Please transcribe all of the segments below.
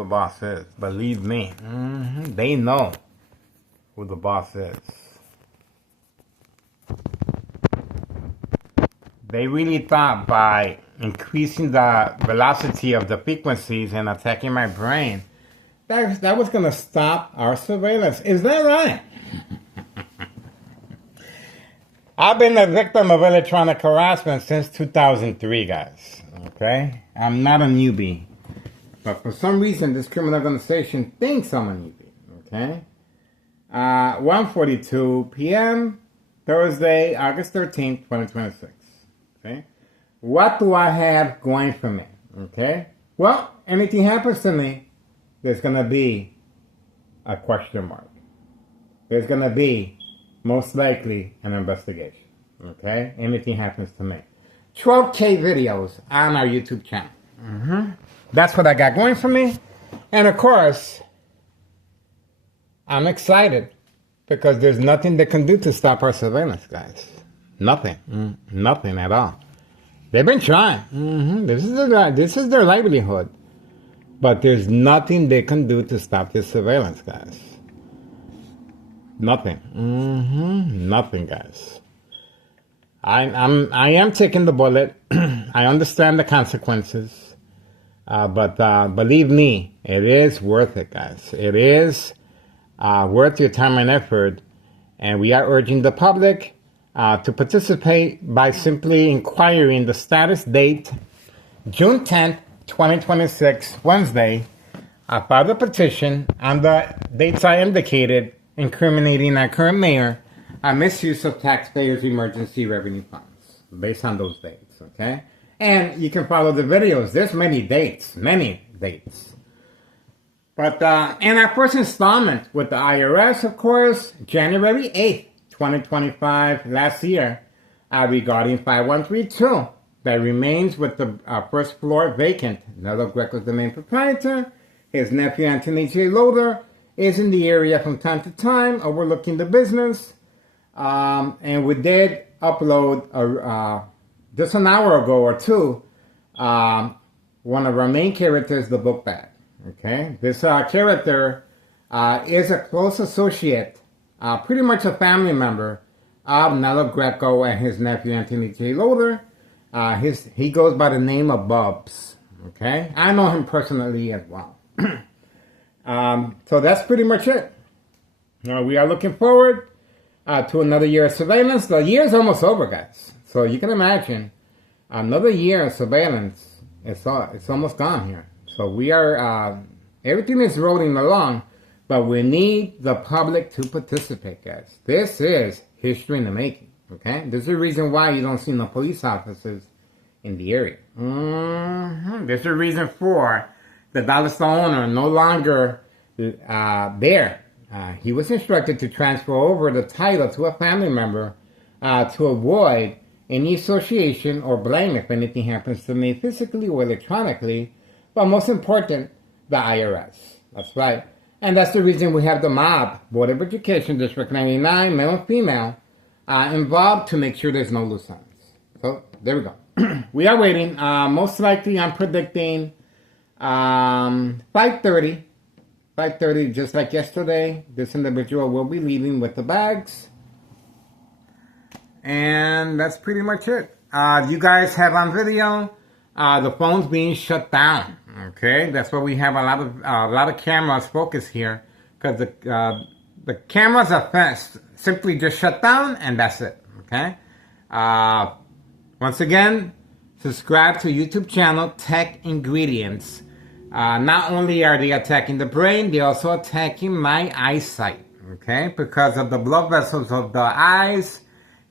the boss is. Believe me. They know who the boss is. They really thought by increasing the velocity of the frequencies and attacking my brain, that was going to stop our surveillance. Is that right? I've been a victim of electronic harassment since 2003, guys. Okay? I'm not a newbie. But for some reason, this criminal organization thinks I'm a newbie. Okay? 1:42 p.m., Thursday, August 13th, 2026. Okay? What do I have going for me? Okay? Well, anything happens to me, there's going to be a question mark. There's going to be, most likely, an investigation. Okay? Anything happens to me. 12K videos on our YouTube channel. That's what I got going for me. And of course, I'm excited because there's nothing they can do to stop our surveillance, guys. Nothing. Nothing at all. They've been trying. This is their livelihood. But there's nothing they can do to stop this surveillance, guys. Nothing. Nothing, guys. I am taking the bullet. I understand the consequences. But believe me, it is worth it, guys. It is worth your time and effort. And we are urging the public to participate by simply inquiring the status date, June 10th, 2026, Wednesday. File the petition on the dates I indicated, incriminating our current mayor on misuse of taxpayers' emergency revenue funds, based on those dates, okay? And you can follow the videos. There's many dates. But, and our first installment with the IRS, of course, January 8th, 2025, last year, regarding 5132, that remains with the first floor vacant. Nello Greco is the main proprietor. His nephew, Anthony J. Loader, is in the area from time to time, overlooking the business. And we did upload, just an hour ago or two, one of our main characters, the book bag. Okay? This character is a close associate, pretty much a family member of Nello Greco and his nephew, Anthony J. Loader. He goes by the name of Bubs. Okay? I know him personally as well. So that's pretty much it. We are looking forward to another year of surveillance. The year is almost over, guys. So you can imagine another year of surveillance. It's almost gone here. So we are, everything is rolling along, but we need the public to participate, guys. This is history in the making. Okay? There's a reason why you don't see no police officers in the area. There's a reason for the Dollar Store owner no longer there. He was instructed to transfer over the title to a family member to avoid any association or blame if anything happens to me physically or electronically. But most important, the IRS. That's right. And that's the reason we have the MOB, Board of Education, District 99, male and female, involved to make sure there's no loose ends. So, there we go. We are waiting. Most likely, I'm predicting 5:30. 5:30, just like yesterday. This individual will be leaving with the bags. And that's pretty much it. You guys have on video the phones being shut down. Okay, that's why we have a lot of cameras focused here, because the cameras are fast, simply just shut down, and that's it. Okay. Once again, subscribe to YouTube channel Tech Ingredients. Not only are they attacking the brain, they're also attacking my eyesight. Okay, because of the blood vessels of the eyes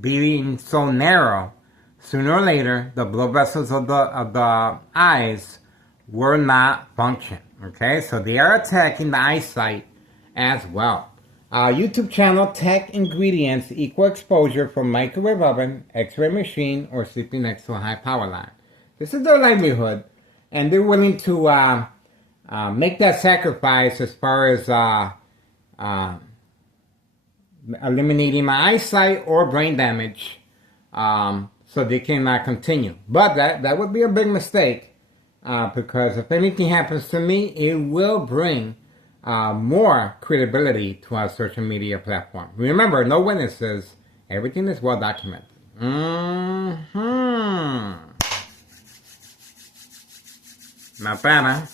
being so narrow. Sooner or later, the blood vessels of the eyes will not function. Okay, so they are attacking the eyesight as well. YouTube channel Tech Ingredients, equal exposure from microwave oven, x-ray machine, or sleeping next to a high power line. This is their livelihood, and they're willing to make that sacrifice as far as eliminating my eyesight or brain damage, so they cannot continue. But that would be a big mistake because if anything happens to me, it will bring more credibility to our social media platform. Remember, no witnesses. Everything is well documented. Not bad, huh?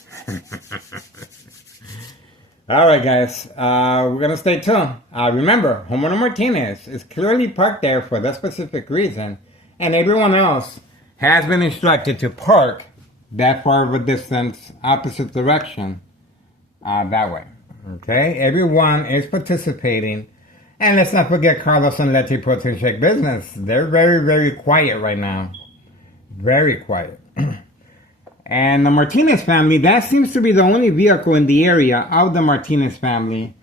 Alright guys, we're gonna stay tuned. Remember, Homeowner Martinez is clearly parked there for that specific reason, and everyone else has been instructed to park that far of a distance, opposite direction, that way. Okay? Everyone is participating, and let's not forget Carlos and Letty Protege Business. They're very, very quiet right now. Very quiet. And the Martinez family, that seems to be the only vehicle in the area of the Martinez family.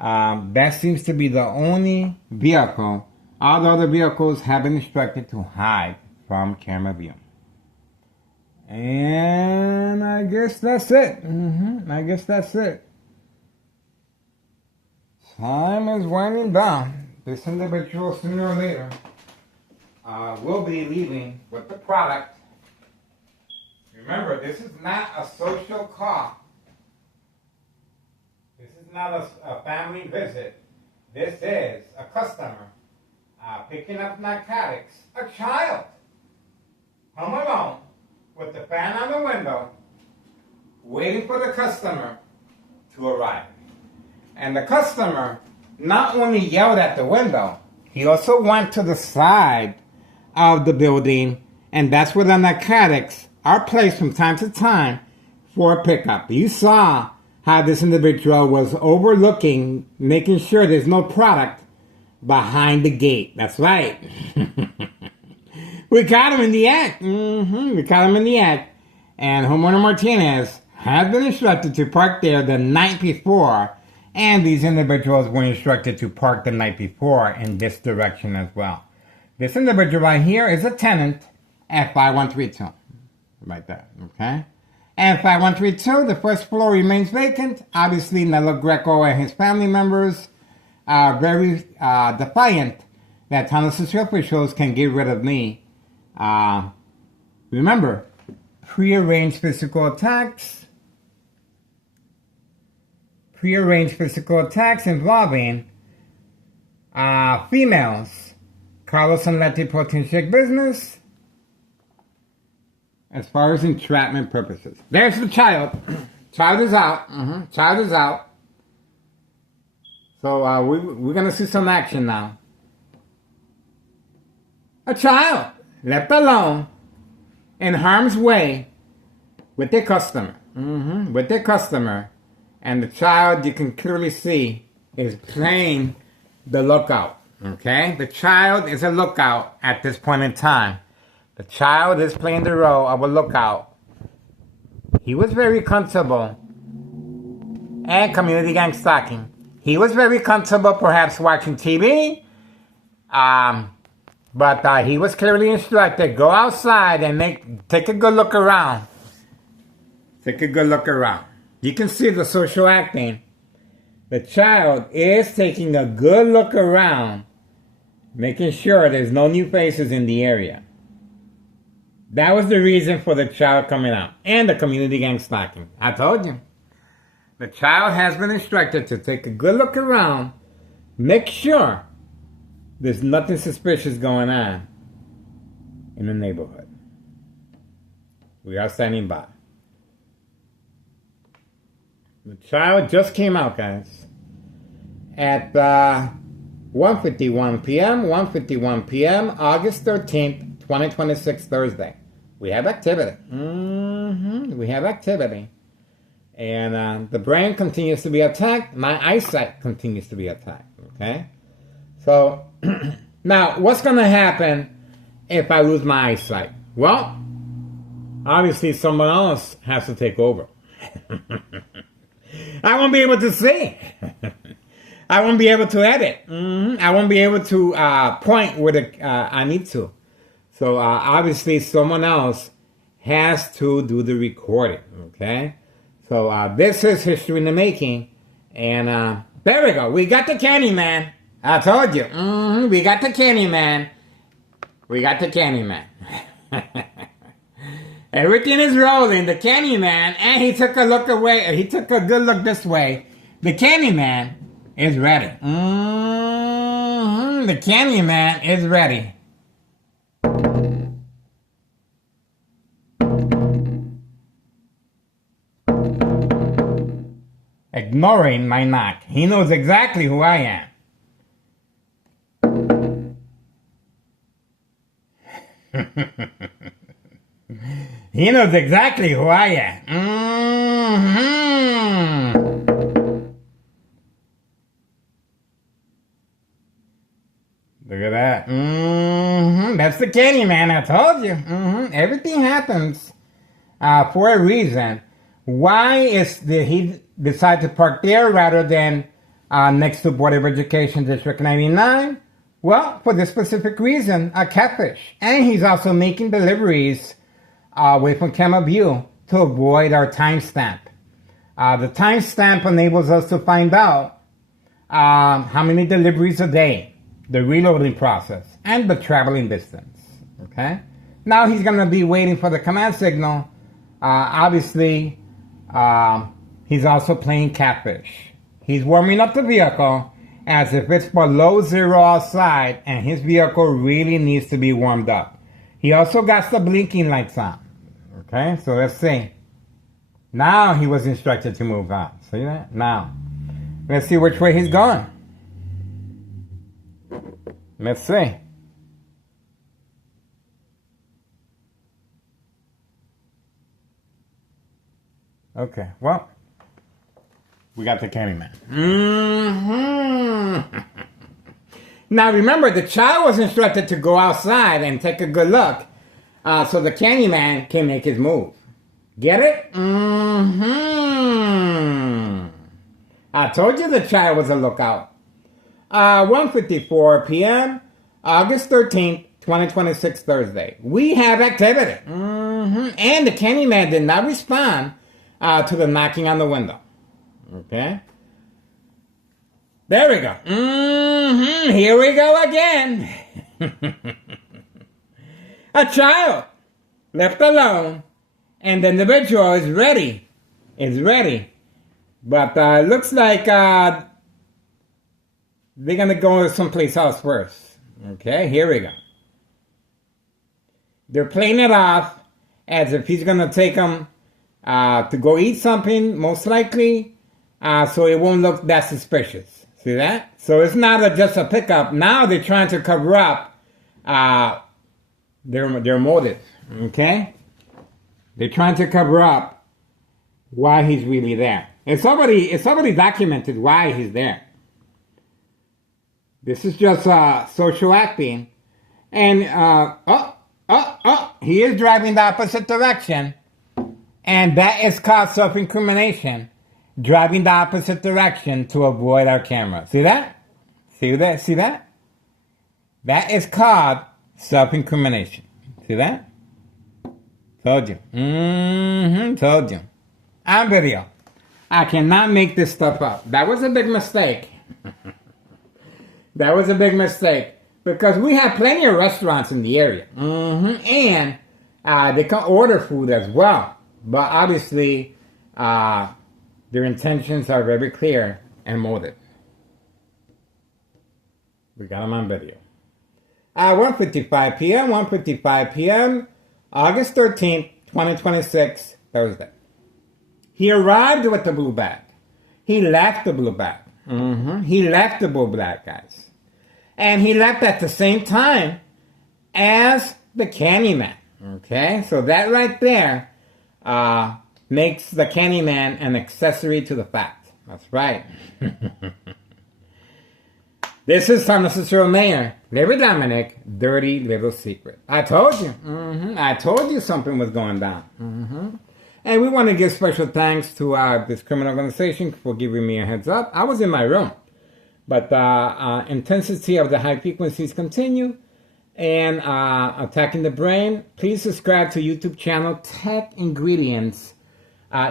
That seems to be the only vehicle. All the other vehicles have been instructed to hide from camera view. And I guess that's it. I guess that's it. Time is winding down. This individual, sooner or later, will be leaving with the product. Remember, this is not a social call. This is not a family visit. This is a customer picking up narcotics. A child home alone with the fan on the window, waiting for the customer to arrive. And the customer not only yelled at the window, he also went to the side of the building, and that's where the narcotics are placed from time to time for pickup. You saw how this individual was overlooking, making sure there's no product behind the gate. That's right. We caught him in the act. We caught him in the act. And Homeowner Martinez has been instructed to park there the night before, and these individuals were instructed to park the night before in this direction as well. This individual right here is a tenant at 5132. Like that, okay? And 5132, the first floor remains vacant. Obviously, Nello Greco and his family members are very defiant that Town Social officials can get rid of me. Remember, prearranged physical attacks involving females. Carlos and Letty Protege Business. As far as entrapment purposes. There's the child. Child is out. Child is out. So we're going to see some action now. A child left alone in harm's way with their customer. With their customer. And the child, you can clearly see, is playing the lookout. Okay? The child is a lookout at this point in time. The child is playing the role of a lookout. He was very comfortable. And community gang stalking. He was very comfortable perhaps watching TV. But he was clearly instructed, go outside and take a good look around. Take a good look around. You can see the social acting. The child is taking a good look around, making sure there's no new faces in the area. That was the reason for the child coming out. And the community gang stalking. I told you. The child has been instructed to take a good look around. Make sure there's nothing suspicious going on in the neighborhood. We are standing by. The child just came out, guys. At 1:51 p.m., August 13th, 2026, Thursday. We have activity. We have activity. And the brain continues to be attacked. My eyesight continues to be attacked. Okay? So, now, what's going to happen if I lose my eyesight? Well, obviously someone else has to take over. I won't be able to see. I won't be able to edit. I won't be able to point where I need to. So obviously someone else has to do the recording, okay? So this is history in the making. And there we go. We got the Candyman. I told you. We got the Candyman. We got the Candyman. Everything is rolling. The Candyman, and he took a look away. He took a good look this way. The Candyman is ready. The Candyman is ready. Ignoring my knock. He knows exactly who I am. He knows exactly who I am. Look at that. That's the Candyman, I told you. Everything happens for a reason. Why did he decide to park there rather than next to Board of Education District 99? Well, for this specific reason, a catfish. And he's also making deliveries away from camera view to avoid our timestamp. The timestamp enables us to find out how many deliveries a day, the reloading process, and the traveling distance. Okay? Now he's going to be waiting for the command signal. Obviously, he's also playing catfish. He's warming up the vehicle as if it's below zero outside and his vehicle really needs to be warmed up. He also got the blinking lights on. Okay, so let's see. Now he was instructed to move on. See that? Now, let's see which way he's going. Let's see. Okay, well, we got the Candyman. Now remember, the child was instructed to go outside and take a good look, so the Candyman can make his move. Get it? I told you the child was a lookout. 1:54 p.m., August 13th, 2026, Thursday. We have activity. And the Candyman did not respond to the knocking on the window. Okay? There we go. Here we go again. A child left alone, and the individual is ready. But it looks like they're going to go someplace else first. Okay, here we go. They're playing it off as if he's going to take them to go eat something, most likely, so it won't look that suspicious. See that? So it's not just a pickup. Now they're trying to cover up their motive. Okay? They're trying to cover up why he's really there. It's already documented why he's there. This is just social acting. And, he is driving the opposite direction. And that is called self-incrimination. Driving the opposite direction to avoid our camera. See that? See that? See that? That is called self-incrimination. See that? Told you. Told you. On video. I cannot make this stuff up. That was a big mistake. That was a big mistake. Because we have plenty of restaurants in the area. And they can order food as well. But obviously, their intentions are very clear and motive. We got them on video. 1:55 p.m., 1:55 p.m., August 13th, 2026, Thursday. He arrived with the blue bag. He left the blue bag. He left the blue bag, guys. And he left at the same time as the Candyman. Okay? So that right there makes the Candyman an accessory to the fact. That's right. This is San Francisco Mayor Larry Dominic, Dirty Little Secret. I told you. I told you something was going down. And we want to give special thanks to this criminal organization for giving me a heads up. I was in my room. But the intensity of the high frequencies continue. And attacking the brain. Please subscribe to YouTube channel Tech Ingredients.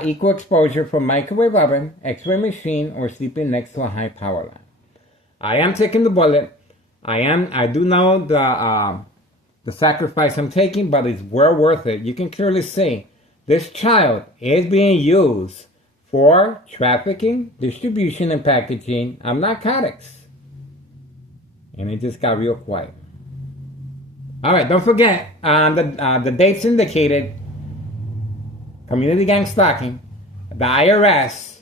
Equal exposure for microwave oven, X-ray machine, or sleeping next to a high power line. I am taking the bullet. I do know the sacrifice I'm taking, but it's well worth it. You can clearly see this child is being used for trafficking, distribution, and packaging of narcotics. And it just got real quiet. All right, don't forget the dates indicated. Community gang stalking, the IRS,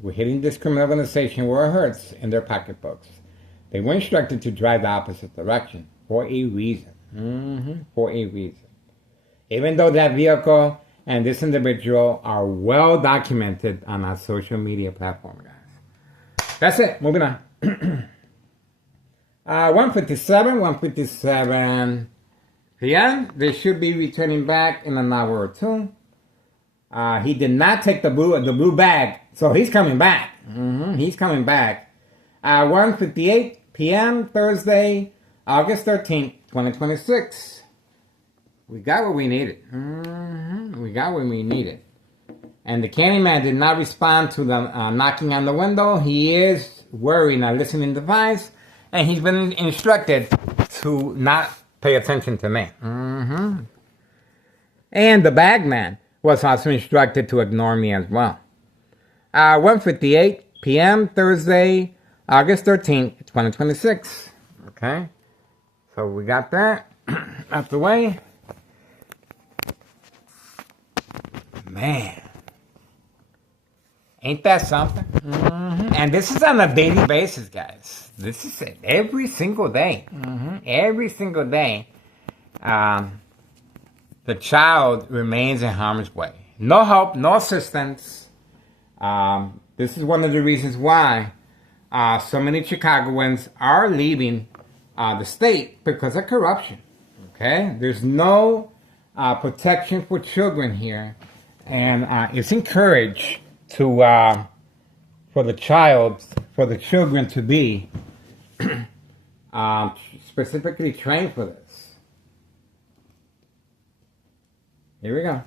were hitting this criminal organization where it hurts in their pocketbooks. They were instructed to drive the opposite direction for a reason. For a reason. Even though that vehicle and this individual are well documented on our social media platform, guys. That's it. Moving on. 1:57 p.m. They should be returning back in an hour or two. He did not take the blue bag, so he's coming back. He's coming back. 1:58 p.m. Thursday, August 13th, 2026. We got what we needed. We got what we needed. And the Candyman did not respond to the knocking on the window. He is wearing a listening device, and he's been instructed to not pay attention to me. And the bagman was also instructed to ignore me as well. 1:58 p.m. Thursday, August 13th, 2026. Okay? So we got that out the way. Man. Ain't that something? And this is on a daily basis, guys. This is it. Every single day. Every single day. The child remains in harm's way. No help, no assistance. This is one of the reasons why so many Chicagoans are leaving the state because of corruption. Okay? There's no protection for children here. And it's encouraged to for the children to be specifically trained for this. Here we go.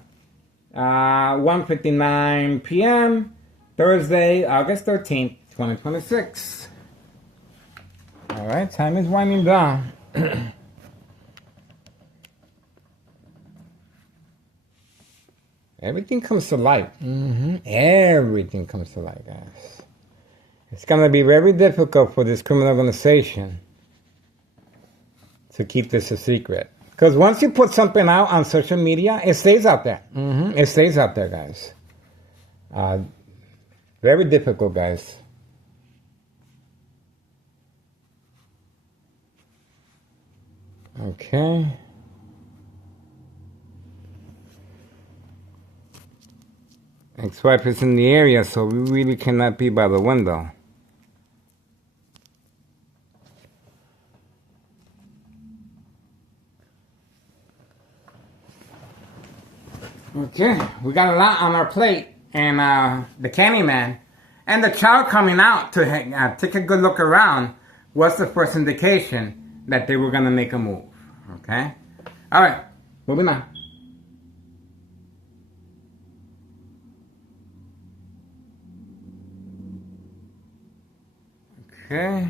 1:59 p.m. Thursday, August 13th, 2026. All right, time is winding down. Everything comes to light. Everything comes to light, guys. It's going to be very difficult for this criminal organization to keep this a secret. Because once you put something out on social media, it stays out there. It stays out there, guys. Very difficult, guys. Okay. Ex-wife is in the area, so we really cannot be by the window. Okay, we got a lot on our plate, and the Candyman and the child coming out to take a good look around was the first indication that they were going to make a move. Okay? All right, moving on. Okay.